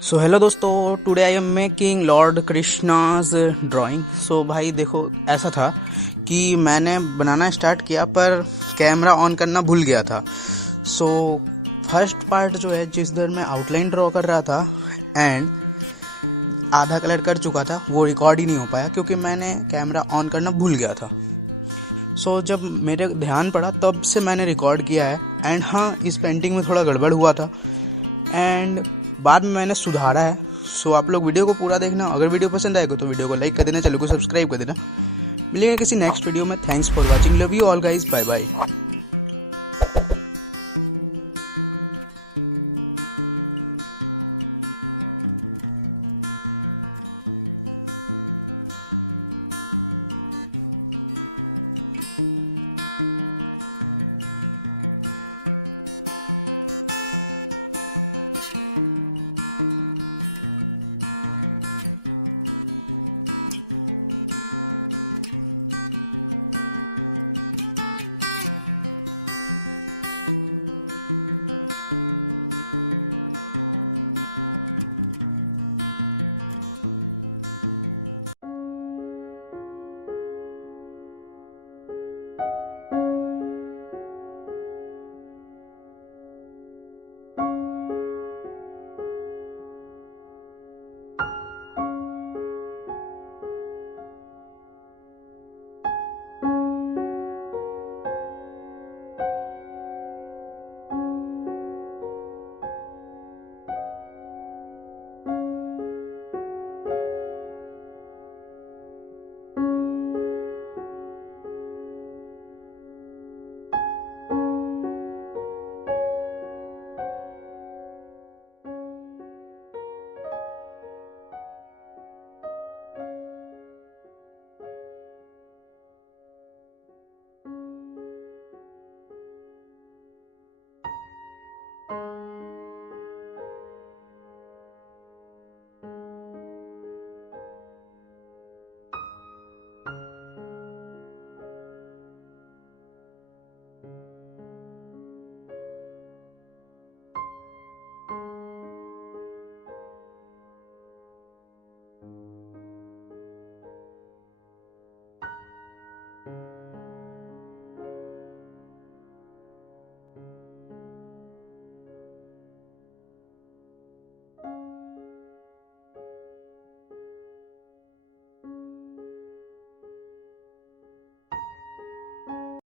सो hello दोस्तों, today I am making Lord Krishna's drawing. So भाई देखो, ऐसा था कि मैंने बनाना स्टार्ट किया पर कैमरा ऑन करना भूल गया था। सो फर्स्ट पार्ट जो है, जिस दर मैं आउटलाइन ड्रॉ कर रहा था एंड आधा कलर कर चुका था, वो रिकॉर्ड ही नहीं हो पाया क्योंकि मैंने कैमरा ऑन करना भूल गया था। सो जब मेरे ध्यान पड़ा तब से मैंने रिकॉर्ड किया है। एंड हाँ, इस पेंटिंग में थोड़ा गड़बड़ हुआ था एंड बाद में मैंने सुधारा है। सो आप लोग वीडियो को पूरा देखना। अगर वीडियो पसंद आएगा तो वीडियो को लाइक कर देना, चैनल को सब्सक्राइब कर देना। मिलेंगे किसी नेक्स्ट वीडियो में। Thanks for watching, love you all guys, bye bye.